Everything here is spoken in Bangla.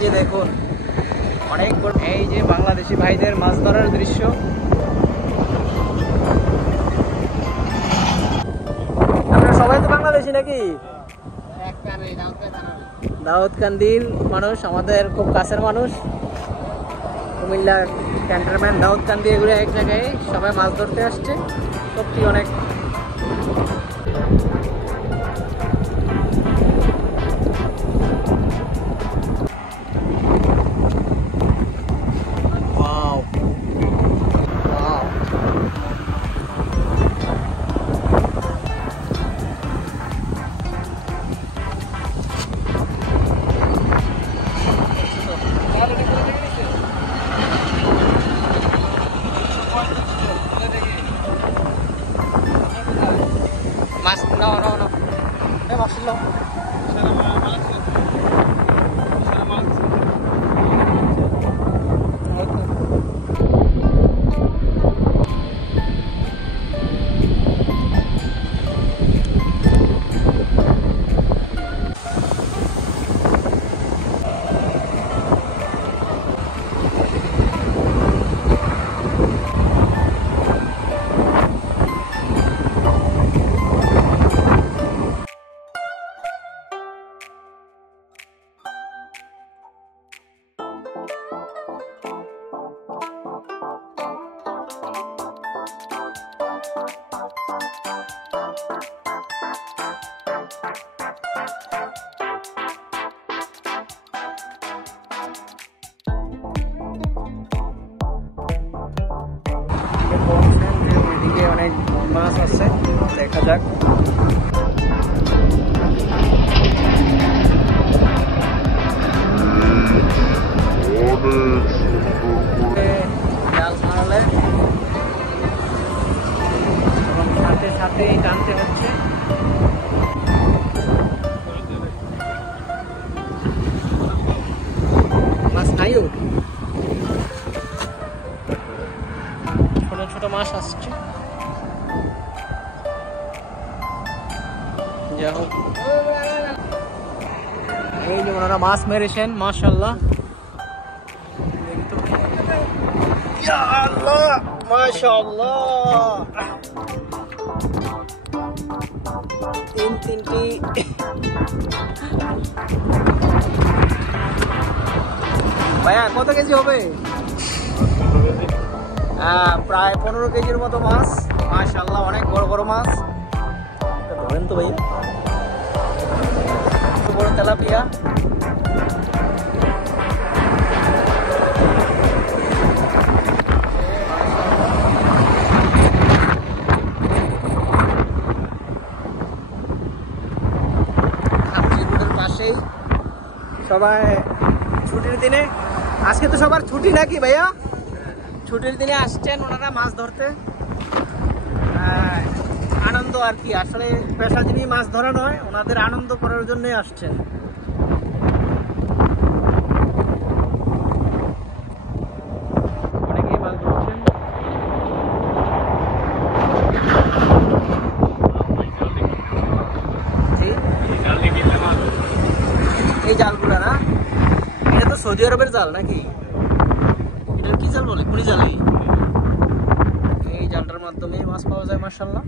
যে দেখুন অনেক, এই যে বাংলাদেশি ভাইদের মাছ ধরার দৃশ্য। আপনারা সবাই তো বাংলাদেশি নাকি? দাউদকান্দির মানুষ, আমাদের খুব কাছের মানুষ। কুমিল্লার ক্যান্টনমেন্ট, দাউদকান্দি, এগুলো এক জায়গায় সবাই মাছ ধরতে আসছে। সত্যি অনেক Mas, no. Masilo. ওইদিকে অনেক মাছ আছে, দেখা যাক। জাল মারলে সাথে সাথে টানতে হচ্ছে। মাছ নাইও, ছোট ছোট মাছ আসছে। যাই হোক, এই যে ওনারা মাছ মেরেছেন, মাশাআল্লাহ। ইয়া আল্লাহ, মাশাআল্লাহ, তিনটি ভাইয়া কত কেজি হবে? প্রায় 15 কেজির মতো মাছ, মাশাআল্লাহ, অনেক বড় বড় মাছ। ধরেন তো ভাই, বড় তেলাপিয়া। পাশেই সবাই ছুটির দিনে, আজকে তো সবার ছুটি নাকি ভাইয়া? ছুটির দিনে আসছেন ওনারা মাছ ধরতে। আনন্দ আর কি, আসলে পেশাজীবী মাছ ধরা নয়, ওনাদের আনন্দ করার জন্যই আসছেন। অনেকেই মাছ ধরছেন। এই জালগুলা না, এটা তো সৌদি আরবের জাল নাকি? এটার কি জাল বলে? কোন জাল? এই জালটার মাধ্যমে মাছ পাওয়া যায়, মাশাআল্লাহ।